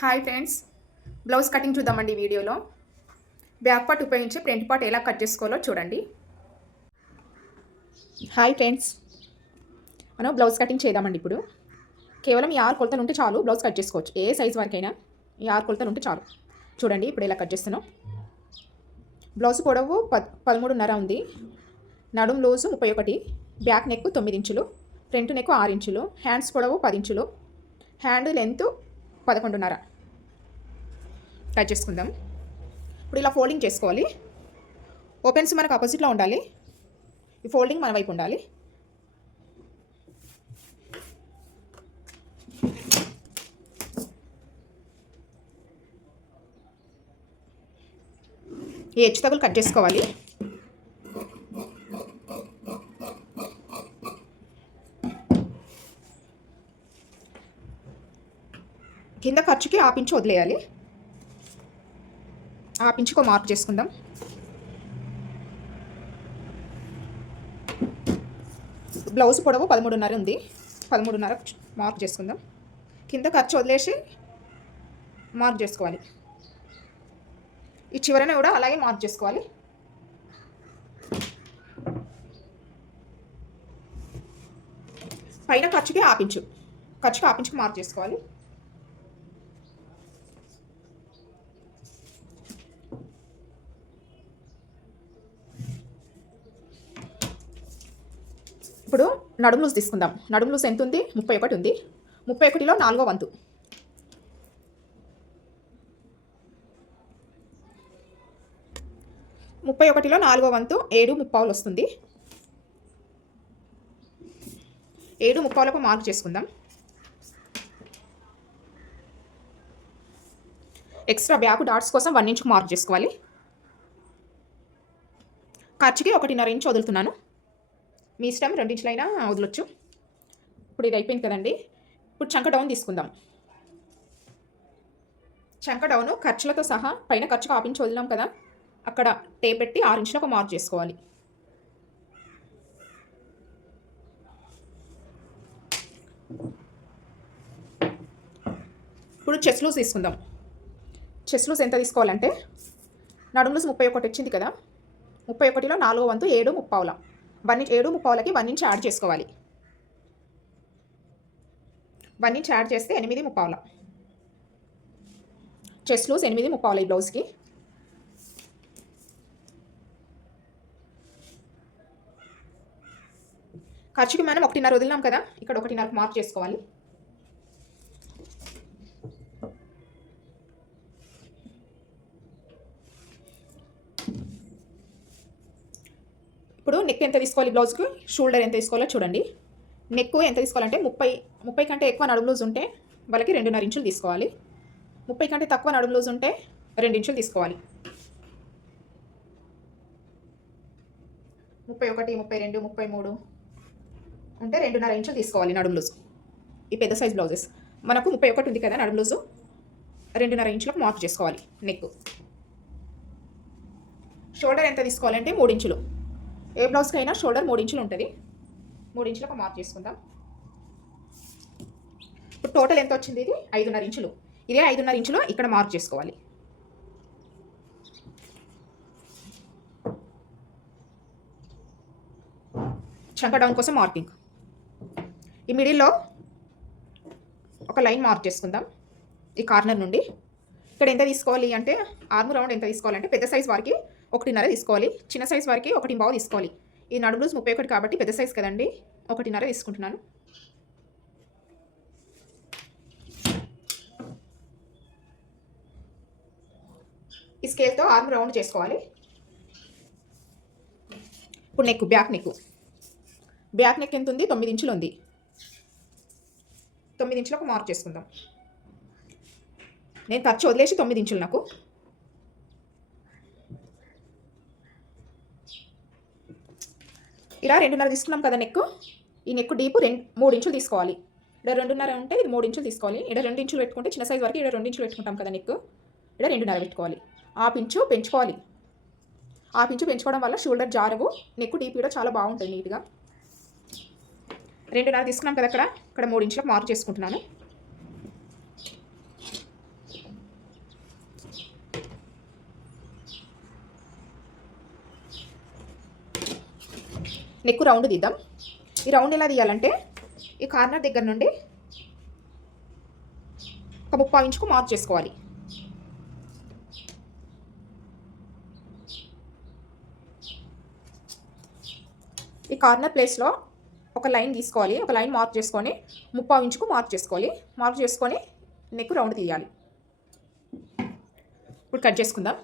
Hi friends blouse cutting చూద్దామండి వీడియోలో. Back part ఉపయోగించి ఫ్రంట్ పార్ట్ ఎలా కట్ చేసుకోవాలో చూడండి. హాయ్ ఫ్రెండ్స్ మనం బ్లౌజ్ కటింగ్ చేద్దామండి ఇప్పుడు. కేవలం ఈ ఆరు కొలతలు ఉంటే చాలు బ్లౌజ్ కట్ చేసుకోవచ్చు. ఏ సైజ్ వరకైనా ఈ ఆరు కొలతలు ఉంటే చాలు. చూడండి ఇప్పుడు ఎలా కట్ చేస్తున్నాం. బ్లౌజ్ పొడవు పద్ పదమూడున్నర ఉంది. నడుం లూజు ముప్పై ఒకటి. బ్యాక్ నెక్ తొమ్మిది ఇంచులు. ఫ్రంట్ నెక్ ఆరు ఇంచులు. హ్యాండ్స్ పొడవు పది ఇంచులు. హ్యాండ్ లెంత్ పదకొండున్నర. కట్ చేసుకుందాం. ఇప్పుడు ఇలా ఫోల్డింగ్ చేసుకోవాలి. ఓపెన్స్ మనకు ఆపోజిట్లో ఉండాలి. ఈ ఫోల్డింగ్ మన వైపు ఉండాలి. ఈ హెచ్చు తగులు కట్ చేసుకోవాలి. కింద ఆపించి వదిలేయాలి. ఆపించుకో మార్పు మార్క్ చేసుకుందాం. బ్లౌజ్ పొడవు పదమూడున్నర ఉంది. పదమూడున్నర మార్క్ చేసుకుందాం. కింద ఖర్చు వదిలేసి మార్క్ చేసుకోవాలి. ఈ చివరన కూడా అలాగే మార్క్ చేసుకోవాలి. పైన ఖర్చుకి ఆపించు ఖర్చుకి ఆపించుకు మార్క్ చేసుకోవాలి ఇప్పుడు నడుము లూజ్ తీసుకుందాం. నడుము లూజ్ ఎంత ఉంది ముప్పై ఒకటి ఉంది. ముప్పై ఒకటిలో నాలుగో వంతు. ముప్పై ఒకటిలో నాలుగో వంతు ఏడు ముప్పావులు వస్తుంది. ఏడు ముప్పావులకు మార్క్ చేసుకుందాం. ఎక్స్ట్రా బ్యాక్ డాట్స్ కోసం వన్ ఇంచ్కి మార్క్ చేసుకోవాలి. ఖర్చుకి ఒకటిన్నర ఇంచ్ వదులుతున్నాను. మీ ఇష్టం రెండించులైనా వదలొచ్చు. ఇప్పుడు ఇది అయిపోయింది కదండి. ఇప్పుడు చంక డౌన్ తీసుకుందాం. చంక డౌను ఖర్చులతో సహా పైన ఖర్చు ఆపించి వదిలాం కదా. అక్కడ టేప్ పెట్టి ఆరు ఒక మార్క్ చేసుకోవాలి. ఇప్పుడు చెస్ లూజ్ తీసుకుందాం. చెస్ లూజ్ ఎంత తీసుకోవాలంటే నడుము లూజ్ ముప్పై ఒకటి వచ్చింది కదా. ముప్పై ఒకటిలో నాలుగో వంతు ఏడు ముప్పావుల. వన్ ఇంచ్ ఏడు ముప్పావులకి వన్ ఇంచ్ యాడ్ చేసుకోవాలి. వన్ ఇంచ్ యాడ్ చేస్తే ఎనిమిది ముప్పావుల. చెస్ట్ లూజ్ ఎనిమిది ముప్పావుల ఈ బ్లౌజ్కి. ఖర్చుకి మనం ఒకటిన్నర వదిలినాం కదా ఇక్కడ ఒకటిన్నరకు మార్క్ చేసుకోవాలి ఇప్పుడు నెక్ ఎంత తీసుకోవాలి బ్లౌజ్కి షోల్డర్ ఎంత తీసుకోవాలో చూడండి. నెక్ ఎంత తీసుకోవాలంటే ముప్పై ముప్పై కంటే ఎక్కువ నడుము లూజ్ ఉంటే వాళ్ళకి రెండున్నర ఇంచులు తీసుకోవాలి. ముప్పై కంటే తక్కువ నడుము లూజ్ ఉంటే రెండు ఇంచులు తీసుకోవాలి. ముప్పై ఒకటి ముప్పై రెండు ముప్పై మూడు ఉంటే రెండున్నర ఇంచులు తీసుకోవాలి నడుము లూజు ఈ పెద్ద సైజ్ బ్లౌజెస్ మనకు ముప్పై ఒకటి ఉంది కదా నడుము లూజు రెండున్నర ఇంచులకు మార్క్ చేసుకోవాలి నెక్ షోల్డర్ ఎంత తీసుకోవాలంటే మూడు ఇంచులు. ఏ బ్లౌజ్కి అయినా షోల్డర్ మూడు ఇంచులు ఉంటుంది. మూడు ఇంచులకు మార్క్ చేసుకుందాం. ఇప్పుడు టోటల్ ఎంత వచ్చింది ఇది? ఐదున్నర ఇంచులు. ఇదే ఐదున్నర ఇంచులు ఇక్కడ మార్క్ చేసుకోవాలి. చంక డౌన్ కోసం మార్కింగ్. ఈ మిడిల్లో ఒక లైన్ మార్క్ చేసుకుందాం. ఈ కార్నర్ నుండి. ఇక్కడ ఎంత తీసుకోవాలి అంటే ఆర్మ్ రౌండ్ ఎంత తీసుకోవాలంటే పెద్ద సైజ్ వారికి ఒకటిన్నర తీసుకోవాలి చిన్న సైజ్ వారికి ఒకటి బావు తీసుకోవాలి. ఈ నడుము రోజు ముప్పై ఒకటి కాబట్టి పెద్ద సైజ్ కదండి ఒకటిన్నర తీసుకుంటున్నాను. ఈ స్కేల్తో ఆర్మ్ రౌండ్ చేసుకోవాలి. ఇప్పుడు neck back neck back neck ఎంత ఉంది? తొమ్మిది ఇంచులు ఉంది. తొమ్మిది ఇంచులకు మార్క్ చేసుకుందాం. నేను ఖర్చు వదిలేసి తొమ్మిది ఇంచులు నాకు. ఇలా రెండున్నర తీసుకున్నాం కదా నెక్ ఈ నెక్ డీప్ రెండు మూడు ఇంచులు తీసుకోవాలి. ఇక్కడ రెండున్నర ఉంటే ఇది మూడు ఇంచులు తీసుకోవాలి. ఇక్కడ రెండు ఇంచులు పెట్టుకుంటే చిన్న సైజ్ వరకు ఇక్కడ రెండు ఇంచులు పెట్టుకుంటాం కదా నెక్ ఇక్కడ రెండున్నర పెట్టుకోవాలి. ఆ పించు పెంచుకోవాలి. ఆ పించు పెంచుకోవడం వల్ల షోల్డర్ జారవు. నెక్ డీప్ కూడా చాలా బాగుంటుంది నీట్గా. రెండున్నర తీసుకున్నాం కదా అక్కడ. ఇక్కడ మూడు ఇంచులకు మార్క్ చేసుకుంటున్నాను. నెక్ రౌండ్ తీద్దాం. ఈ రౌండ్ ఎలా తీయాలంటే ఈ కార్నర్ దగ్గర నుండి ఒక ముప్పై ఇంచుకు మార్క్ చేసుకోవాలి. ఈ కార్నర్ ప్లేస్లో ఒక లైన్ తీసుకోవాలి. ఒక లైన్ మార్క్ చేసుకొని ముప్పై ఇంచుకు మార్క్ చేసుకోవాలి. మార్క్ చేసుకొని నెక్ రౌండ్ తీయాలి. ఇప్పుడు కట్ చేసుకుందాం.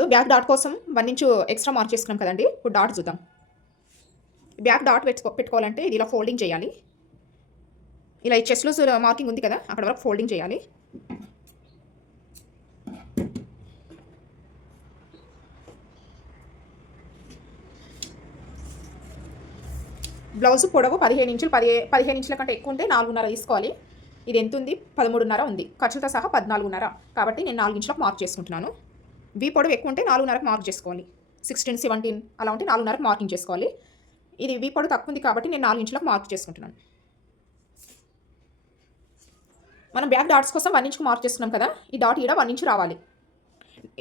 ఇప్పుడు బ్యాక్ డాట్ కోసం వన్ ఇంచు ఎక్స్ట్రా మార్క్ చేసుకున్నాం కదండి. ఇప్పుడు డాట్ చూద్దాం. బ్యాక్ డాట్ పెట్టుకో పెట్టుకోవాలంటే ఇది ఇలా ఫోల్డింగ్ చేయాలి. ఇలా ఈ చెస్ట్లో మార్కింగ్ ఉంది కదా అక్కడ వరకు ఫోల్డింగ్ చేయాలి. బ్లౌజ్ పొడవు పదిహేను ఇంచులు పదిహే పదిహేను ఇంచుల కంటే ఎక్కువ ఉంటే నాలుగున్నర తీసుకోవాలి. ఇది ఎంత ఉంది? పదమూడున్నర ఉంది. ఖర్చులతో సహా పద్నాలుగున్నర. కాబట్టి నేను నాలుగు ఇంచులకు మార్క్ చేసుకుంటున్నాను. వీ పొడవు ఎక్కువ ఉంటే నాలుగున్నరకు మార్క్ చేసుకోవాలి. సిక్స్టీన్ సెవెంటీన్ అలా ఉంటే నాలుగున్నరకు మార్కింగ్ చేసుకోవాలి. ఇది వీ పొడవు తక్కువ ఉంది కాబట్టి నేను నాలుగు ఇంచులకు మార్క్ చేసుకుంటున్నాను. మనం బ్యాక్ డాట్స్ కోసం వన్ ఇంచుకు మార్క్ చేస్తున్నాం కదా ఈ డాట్ ఈడ వన్ ఇంచు రావాలి.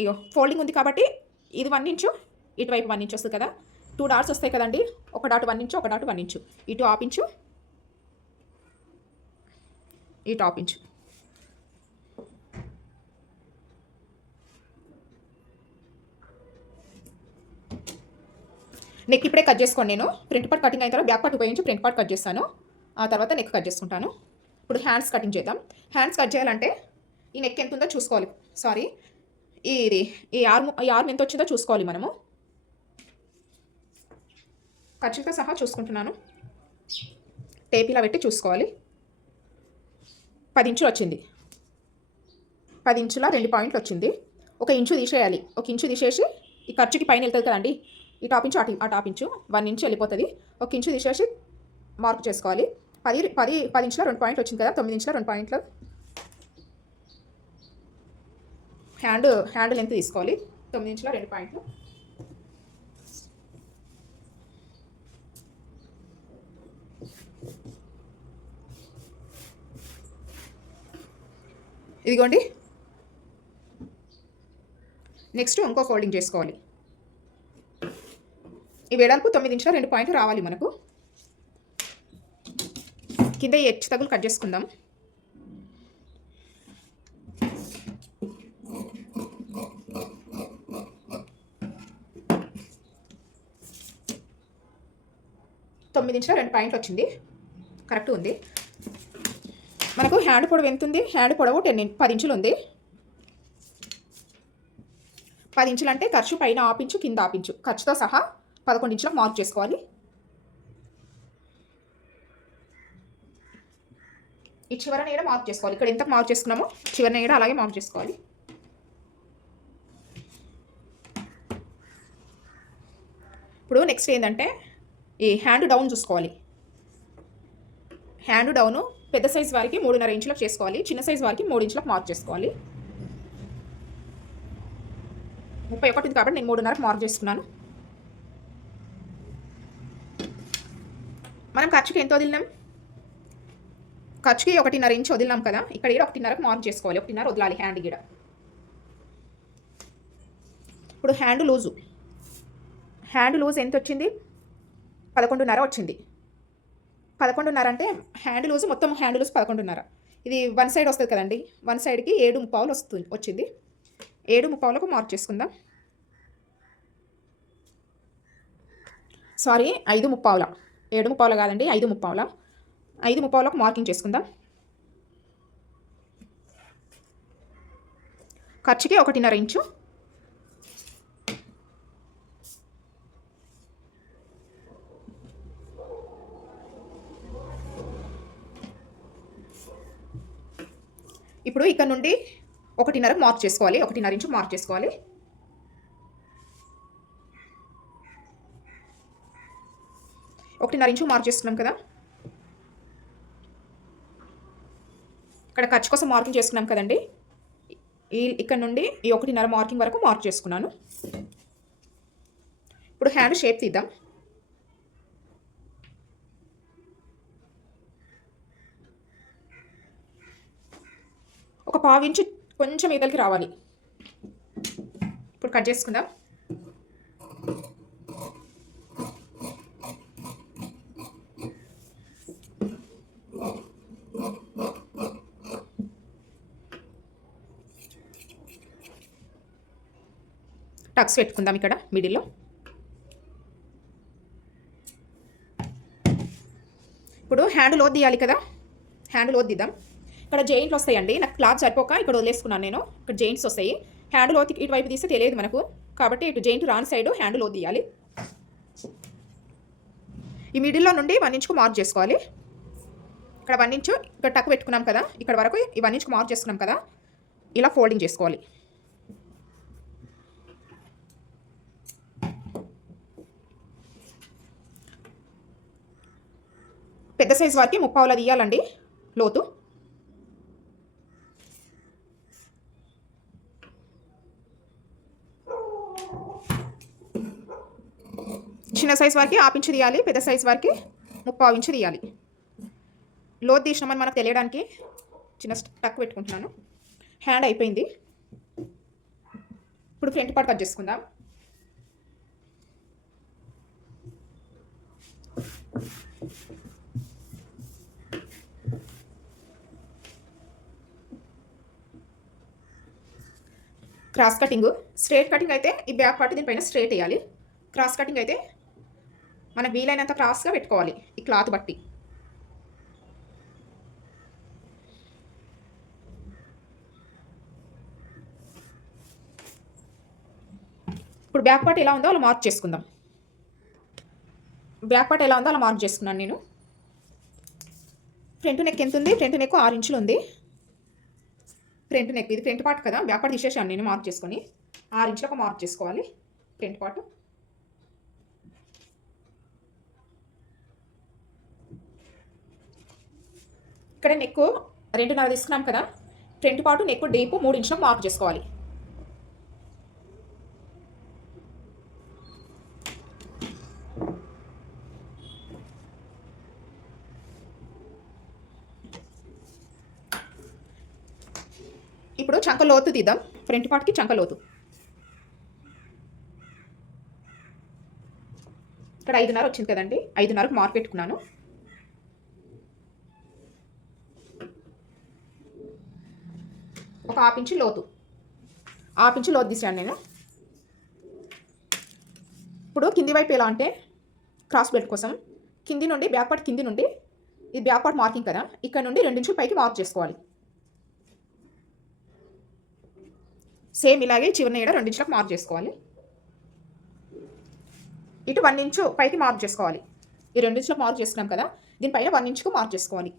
ఇగో ఫోల్డింగ్ ఉంది కాబట్టి ఇది వన్ ఇంచు ఇటువైపు వన్ ఇంచు వస్తుంది కదా. టూ డాట్స్ వస్తాయి కదండి ఒక డాట్ వన్ ఇంచు ఒక డాట్ వన్ ఇంచు ఇటు ఆపించు ఇటు ఆపించు నెక్ ఇప్పుడే కట్ చేసుకోండి నేను. ప్రింట్ పార్ట్ కటింగ్ అయిన తర్వాత బ్యాక్ పార్ట్ ఉపయోగించి ప్రింట్ పార్ట్ కట్ చేస్తాను. ఆ తర్వాత నెక్ కట్ చేసుకుంటాను. ఇప్పుడు హ్యాండ్స్ కటింగ్ చేద్దాం. హ్యాండ్స్ కట్ చేయాలంటే ఈ నెక్ ఎంత ఉందో చూసుకోవాలి. సారీ ఇది ఈ ఆర్మ్ ఈ ఆర్మ్ ఎంత వచ్చిందో చూసుకోవాలి మనము. ఖర్చులతో సహా చూసుకుంటున్నాను. టేప్ ఇలా పెట్టి చూసుకోవాలి. పది ఇంచులు వచ్చింది. పది ఇంచుల రెండు పాయింట్లు వచ్చింది. ఒక ఇంచు తీసేయాలి. ఒక ఇంచు తీసేసి ఈ ఖర్చుకి పైన వెళ్తుంది కదండి. ఈ టాప్ ఇంచు అటు ఆ టాప్ ఇంచు వన్ ఇంచు వెళ్ళిపోతుంది. ఒక ఇంచు తీసేసి మార్క్ చేసుకోవాలి. పది పది పది ఇంచుల రెండు పాయింట్లు వచ్చింది కదా తొమ్మిది ఇంచుల రెండు పాయింట్లు హ్యాండ్ హ్యాండ్ లెంత్ తీసుకోవాలి. తొమ్మిది ఇంచుల రెండు పాయింట్లు. ఇదిగోండి. నెక్స్ట్ ఇంకో ఫోల్డింగ్ చేసుకోవాలి. ఈ వేడాలకు తొమ్మిది ఇంచుల రెండు పాయింట్లు రావాలి మనకు. కింద ఈ హెచ్చు తగులు కట్ చేసుకుందాం. తొమ్మిది ఇంచుల రెండు పాయింట్లు వచ్చింది. కరెక్ట్ ఉంది. మనకు హ్యాండ్ పొడవు ఎంత ఉంది? హ్యాండ్ పొడవు టెన్ పది ఇంచులు ఉంది. పది ఇంచులు అంటే ఖర్చు పైన ఆపించు కింద ఆపించు. ఖర్చుతో సహా పదకొండు ఇంచులకు మార్క్ చేసుకోవాలి. ఈ చివరన ఏడ మార్క్ చేసుకోవాలి. ఇక్కడ ఎంత మార్క్ చేసుకున్నామో చివరన ఏడ అలాగే మార్క్ చేసుకోవాలి. ఇప్పుడు నెక్స్ట్ ఏంటంటే ఈ హ్యాండ్ డౌన్ చూసుకోవాలి. హ్యాండ్ డౌను పెద్ద సైజ్ వారికి మూడున్నర ఇంచులకు చేసుకోవాలి. చిన్న సైజ్ వారికి మూడు ఇంచులకు మార్క్ చేసుకోవాలి. ముప్పై ఒకటిది కాబట్టి నేను మూడున్నరకు మార్క్ చేసుకున్నాను. మనం ఖర్చుకి ఎంత వదిలినాం? ఖర్చుకి ఒకటిన్నర ఇంచు వదిలినాం కదా ఇక్కడ ఈడ ఒకటిన్నరకు మార్క్ చేసుకోవాలి. ఒకటిన్నర వదలాలి హ్యాండ్ గీడ ఇప్పుడు హ్యాండ్ లూజు హ్యాండ్ లూజ్ ఎంత వచ్చింది? పదకొండున్నర వచ్చింది. పదకొండున్నర అంటే హ్యాండ్ లూజ్ మొత్తం హ్యాండ్ లూజ్ పదకొండున్నర. ఇది వన్ సైడ్ వస్తుంది కదండి. వన్ సైడ్కి ఏడు ముప్పావులు వస్తుంది వచ్చింది. ఏడు ముప్పావులకు మార్క్ చేసుకుందాం. సారీ ఐదు ముప్పావుల. ఏడు ముప్పావులు కాదండి ఐదు ముప్పావుల. ఐదు ముప్పావులకు మార్కింగ్ చేసుకుందాం. ఖర్చుకి ఒకటిన్నర ఇంచు. ఇప్పుడు ఇక్కడ నుండి ఒకటిన్నర మార్క్ చేసుకోవాలి ఒకటిన్నర ఇంచు మార్క్ చేసుకోవాలి. ఒకటిన్నర ఇంచు మార్క్ చేస్తున్నాం కదా. ఇక్కడ ఖర్చు కోసం మార్కింగ్ చేసుకున్నాం కదండి. ఈ ఇక్కడ నుండి ఈ ఒకటిన్నర మార్కింగ్ వరకు మార్క్ చేసుకున్నాను. ఇప్పుడు హ్యాండ్ షేప్ తీద్దాం. ఒక పావించి కొంచెం ఈతలకి రావాలి. ఇప్పుడు కట్ చేసుకుందాం. టక్స్ పెట్టుకుందాం ఇక్కడ మిడిల్లో. ఇప్పుడు హ్యాండ్ లోత్ తీయాలి కదా. హ్యాండ్ లోత్ దిద్దాం ఇక్కడ జెయింట్లు వస్తాయండి. నాకు క్లాత్ సరిపోక ఇక్కడ వదిలేసుకున్నాను నేను. ఇక్కడ జెయింట్స్ వస్తాయి. హ్యాండ్ లోత్ ఇటువైపు తీస్తే తెలియదు మనకు. కాబట్టి ఇటు జెయింట్ రాని సైడ్ హ్యాండ్ లోత్ తీయాలి. ఈ మిడిల్లో నుండి వన్ ఇంచుకు మార్క్ చేసుకోవాలి. ఇక్కడ వన్ ఇంచు ఇక్కడ టక్ పెట్టుకున్నాం కదా. ఇక్కడ వరకు ఈ వన్ ఇంచుకు మార్క్ చేసుకున్నాం కదా. ఇలా ఫోల్డింగ్ చేసుకోవాలి. పెద్ద సైజు వారికి ముప్పావులా తీయాలండి లోతు. చిన్న సైజు వారికి ఆపించి తీయాలి పెద్ద సైజు వారికి ముప్పావు ఇంచు తీయాలి. లోతు తీసినామని మనకు తెలియడానికి చిన్న టక్ పెట్టుకుంటున్నాను. హ్యాండ్ అయిపోయింది. ఇప్పుడు ఫ్రంట్ పార్ట్ కట్ చేసుకుందాం. Cross cutting. స్ట్రేట్ కటింగ్ అయితే ఈ బ్యాక్ పార్ట్ దీనిపైన స్ట్రేట్ వేయాలి. క్రాస్ కటింగ్ అయితే మన వీలైనంత క్రాస్గా పెట్టుకోవాలి ఈ క్లాత్ బట్టి. ఇప్పుడు బ్యాక్ పార్ట్ ఎలా ఉందో అలా మార్క్ చేసుకుందాం. బ్యాక్ పార్ట్ ఎలా ఉందో అలా మార్క్ చేసుకున్నాను నేను. ఫ్రంట్ నెక్ ఎంత ఉంది? ఫ్రంట్ నెక్ ఆరు ఇంచులు ఉంది. ఫ్రంట్ నెక్ ఇది ఫ్రంట్ పార్ట్ కదా? బ్యాక్ పార్ట్ తీసేసాను నేను మార్క్ చేసుకొని. ఆరు ఇంచులకు మార్క్ చేసుకోవాలి. Front part. ఇక్కడ నెక్ రెండున్నర తీసుకున్నాం కదా? ఫ్రంట్ పార్ట్ నెక్ డీప్ మూడు ఇంచులకు మార్క్ చేసుకోవాలి. ఇప్పుడు చంక లోతు తీద్దాం ఫ్రంట్ పార్ట్కి చంక లోతు ఇక్కడ ఐదున్నర వచ్చింది కదండి. ఐదున్నరకు మార్క్ పెట్టుకున్నాను. ఒక హాఫ్ ఇంచు లోతు. హాఫ్ ఇంచు లోతు తీసాను నేను. ఇప్పుడు కింది వైపు ఎలా అంటే క్రాస్ బెల్ట్ కోసం. కింది నుండి బ్యాక్ పార్ట్ కింది నుండి. ఇది బ్యాక్ పార్ట్ మార్కింగ్ కదా. ఇక్కడ నుండి రెండించులు పైకి మార్క్ చేసుకోవాలి. సేమ్ ఇలాగే చివరిన ఏడ రెండించులకు మార్క్ చేసుకోవాలి. ఇటు వన్ ఇంచు పైకి మార్క్ చేసుకోవాలి. ఈ రెండించులకు మార్క్ చేసుకున్నాం కదా దీనిపైన వన్ ఇంచుకు మార్క్ చేసుకోవాలి.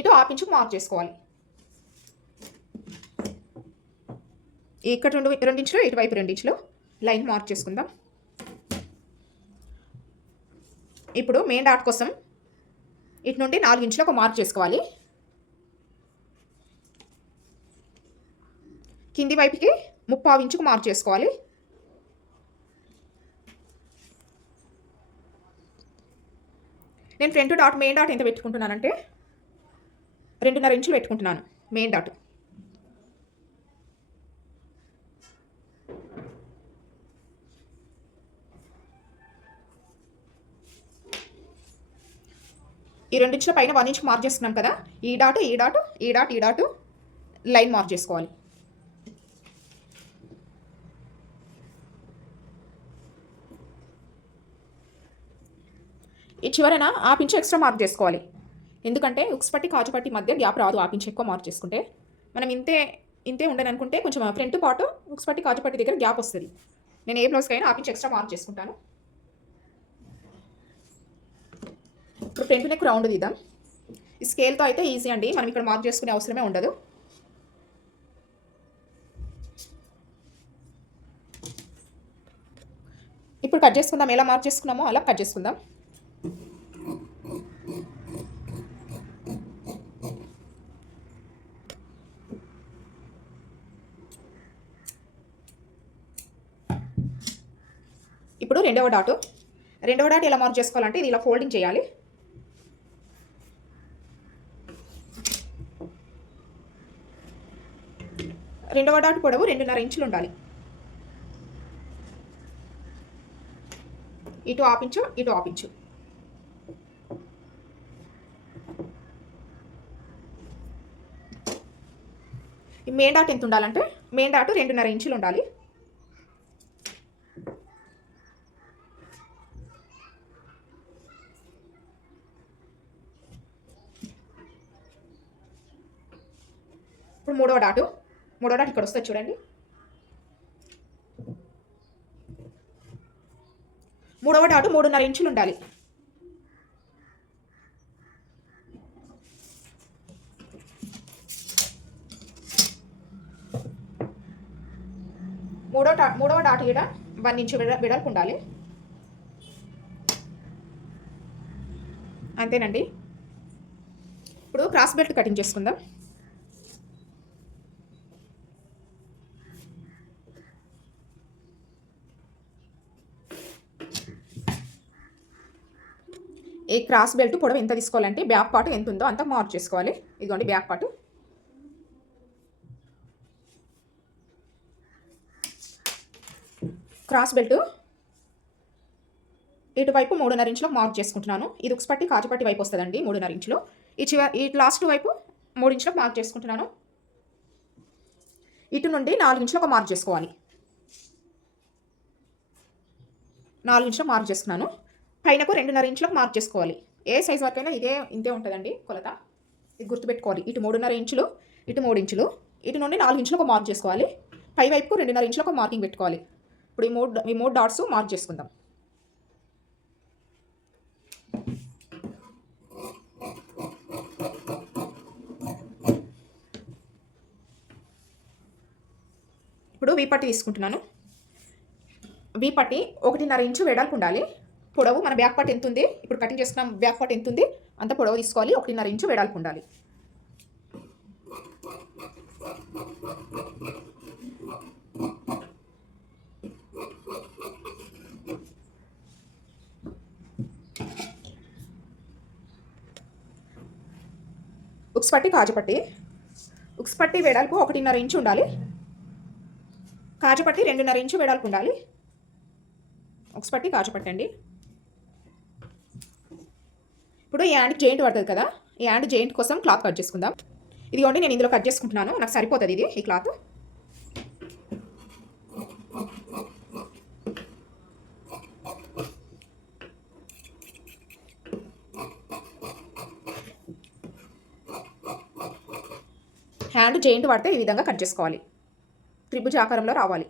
ఇటు హాఫ్ ఇంచుకు మార్క్ చేసుకోవాలి. ఇక్కడ రెండు రెండించులు ఇటువైపు రెండించులు లైన్ మార్క్ చేసుకుందాం. ఇప్పుడు మెయిన్ డాట్ కోసం ఇటు నుండి నాలుగు ఇంచులు ఒక మార్క్ చేసుకోవాలి. కింది వైపుకి ముప్పావు ఇంచుకు మార్క్ చేసుకోవాలి. నేను ఫ్రంట్ డాట్ మెయిన్ డాట్ ఎంత పెట్టుకుంటున్నానంటే రెండున్నర ఇంచులు పెట్టుకుంటున్నాను మెయిన్ డాట్. ఈ రెండు ఇంచుల పైన వన్ ఇంచ్ మార్క్ చేసుకున్నాం కదా ఈ డాట్ ఈ డాట్ ఈ డాట్ ఈ డాట్ లైన్ మార్క్ చేసుకోవాలి. చివరన ఆ ఎక్స్ట్రా మార్క్ చేసుకోవాలి. ఎందుకంటే ఉక్స్ పట్టి కాజు పట్టి మధ్య గ్యాప్ రాదు. ఆ ఎక్కువ మార్క్ చేసుకుంటే. మనం ఇంతే ఇంతే ఉండని అనుకుంటే కొంచెం ఫ్రంట్ పాటు ఉక్స్ పట్టి కాజు పట్టి దగ్గర గ్యాప్ వస్తుంది. నేను ఏ బ్లౌజ్కి అయినా ఆ ఎక్స్ట్రా మార్క్ చేసుకుంటాను. ఇప్పుడు ఫ్రంట్ నెక్ రౌండ్ తీద్దాం. ఈ స్కేల్తో అయితే ఈజీ అండి. మనం ఇక్కడ మార్క్ చేసుకునే అవసరమే ఉండదు. ఇప్పుడు కట్ చేసుకుందాం. ఎలా మార్క్ చేసుకున్నామో అలా కట్ చేసుకుందాం. రెండవ డాటు. రెండవ డాట్ ఎలా మార్క్ చేసుకోవాలంటే ఇది ఇలా ఫోల్డింగ్ చేయాలి. రెండవ డాట్ పొడవు రెండున్నర ఇంచులు ఉండాలి. ఇటు ఆపించు ఇటు ఆపించు మెయిన్ డాట్ ఎంత ఉండాలంటే మెయిన్ డాట్ రెండున్నర ఇంచులు ఉండాలి. ఇప్పుడు మూడవ డాటు. మూడవ డాట్ ఇక్కడ వస్తుంది చూడండి. మూడవ డాటు మూడున్నర ఇంచులు ఉండాలి. మూడో డా మూడవ డాట్ గీడ వన్ ఇంచు విడ వెడల్పు ఉండాలి. అంతేనండి. ఇప్పుడు క్రాస్ బెల్ట్ కటింగ్ చేసుకుందాం. ఈ క్రాస్ బెల్ట్ పొడవు ఎంత తీసుకోవాలంటే బ్యాక్ పార్ట్ ఎంత ఉందో అంత మార్క్ చేసుకోవాలి. ఇదిగోండి బ్యాక్ పార్ట్. క్రాస్ బెల్ట్ ఇటువైపు మూడున్నర ఇంచులో మార్క్ చేసుకుంటున్నాను. ఇది ఉక్స్పట్టి కాజుపట్టి వైపు వస్తుందండి మూడున్నర ఇంచులు. ఈ చివరి ఈ లాస్ట్ వైపు మూడు ఇంచులకు మార్క్ చేసుకుంటున్నాను. ఇటు నుండి నాలుగు ఇంచులకు మార్క్ చేసుకోవాలి. నాలుగు ఇంచులు మార్క్ చేసుకున్నాను. పైనకు రెండున్నర ఇంచులకు మార్క్ చేసుకోవాలి. ఏ సైజ్ వరకైనా ఇదే ఇంతే ఉంటుందండి కొలత. ఇది గుర్తుపెట్టుకోవాలి. ఇటు మూడున్నర ఇంచులు ఇటు మూడు ఇంచులు ఇటు నుండి నాలుగు ఇంచులకు మార్క్ చేసుకోవాలి. పై వైపుకు రెండున్నర ఇంచులకు మార్కింగ్ పెట్టుకోవాలి. ఇప్పుడు ఈ మూడు ఈ మూడు డాట్స్ మార్క్ చేసుకుందాం. ఇప్పుడు వీపట్టి తీసుకుంటున్నాను. వీపట్టి ఒకటిన్నర ఇంచు వెడల్పు ఉండాలి. పొడవు మన బ్యాక్ పార్ట్ ఎంత ఉంది ఇప్పుడు కటింగ్ చేస్తున్నాం బ్యాక్ పార్ట్ ఎంత ఉంది అంత పొడవు తీసుకోవాలి ఒకటిన్నర ఇంచు వెడల్పు ఉండాలి. ఉక్స్ పట్టి కాజు పట్టి. ఉక్స్ పట్టి వెడల్పు ఒకటిన్నర ఇంచు ఉండాలి. కాజు పట్టి రెండున్నర ఇంచు వెడల్పు ఉండాలి. ఉక్స్ పట్టి కాజు అండి ఇప్పుడు ఈ హ్యాండ్ జెయింట్ పడుతుంది కదా ఈ హ్యాండ్ జెయింట్ కోసం క్లాత్ కట్ చేసుకుందాం. ఇదిగోండి నేను ఇందులో కట్ చేసుకుంటున్నాను. నాకు సరిపోతుంది ఇది ఈ క్లాత్. హ్యాండ్ జెయింట్ పడితే ఈ విధంగా కట్ చేసుకోవాలి. త్రిభుజ ఆకారంలో రావాలి.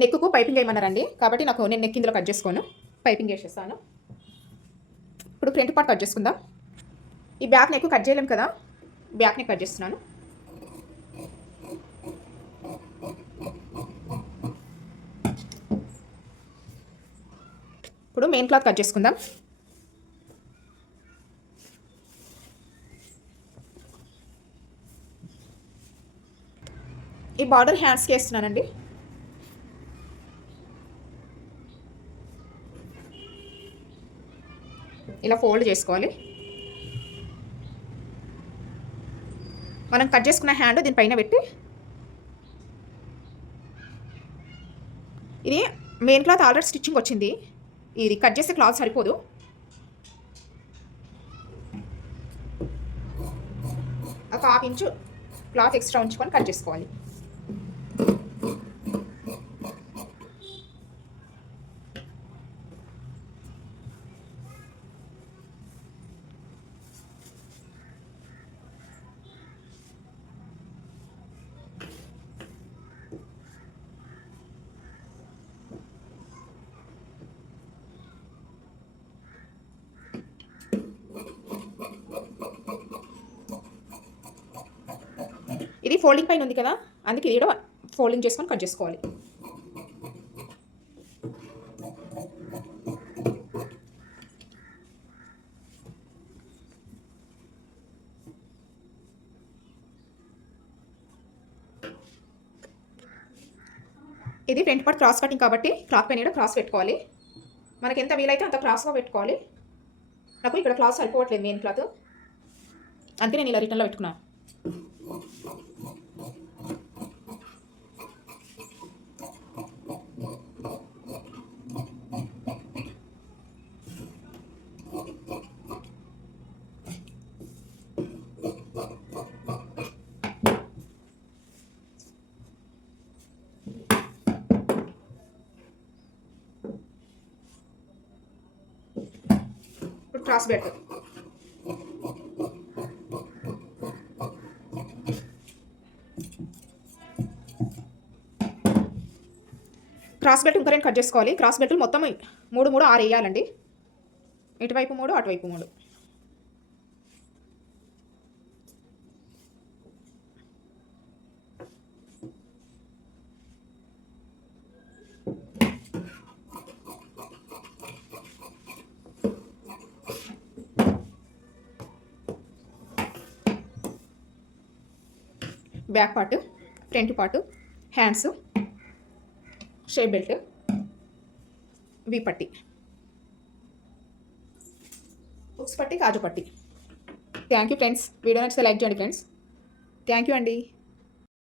నెక్కుకు పైపింగ్ వేయమన్నారండి కాబట్టి నాకు నేను నెక్ ఇందులో కట్ చేసుకోను. పైపింగ్ వేసేస్తాను ఇప్పుడు ఫ్రంట్ పార్ట్ కట్ చేసుకుందాం. ఈ బ్యాక్ నెక్ కట్ చేయలేం కదా? బ్యాక్ నెక్ కట్ చేస్తున్నాను. ఇప్పుడు మెయిన్ క్లాత్ కట్ చేసుకుందాం. ఈ బార్డర్ హ్యాండ్స్కి వేస్తున్నానండి. ఇలా ఫోల్డ్ చేసుకోవాలి. మనం కట్ చేసుకున్న హ్యాండ్ దీనిపైన పెట్టి ఇది మెయిన్ క్లాత్ ఆల్రెడీ స్టిచ్చింగ్ వచ్చింది. ఇది కట్ చేసే క్లాత్ సరిపోదు. ఒక హాఫ్ ఇంచు క్లాత్ ఎక్స్ట్రా ఉంచుకొని కట్ చేసుకోవాలి. ఇది ఫోల్డింగ్ పైన ఉంది కదా? అందుకే ఇది కూడా ఫోల్డింగ్ చేసుకొని కట్ చేసుకోవాలి. ఇది ఫ్రంట్ పార్ట్ క్రాస్ కటింగ్ కాబట్టి క్లాత్ పైన కూడా క్రాస్ పెట్టుకోవాలి. మనకి ఎంత వీలైతే అంత క్రాస్గా పెట్టుకోవాలి. నాకు ఇక్కడ క్లాత్ సరిపోవట్లేదు మెయిన్ క్లాత్ అందుకే నేను ఇలా రిటర్న్లో పెట్టుకున్నా. ఇప్పుడు క్రాస్ బెల్ట్ క్రాస్ బెల్ట్ ఇంకా రెండు కట్ చేసుకోవాలి. క్రాస్ బెల్ట్ మొత్తం మూడు మూడు ఆరు వేయాలండి. ఇటువైపు మూడు అటువైపు మూడు. Back part front part hands. షే బెల్ట్ వి పట్టి. బుక్స్ పట్టి కాజు పట్టి. థ్యాంక్ యూ ఫ్రెండ్స్ వీడియో నచ్చితే లైక్ చేయండి ఫ్రెండ్స్ థ్యాంక్ యూ అండి.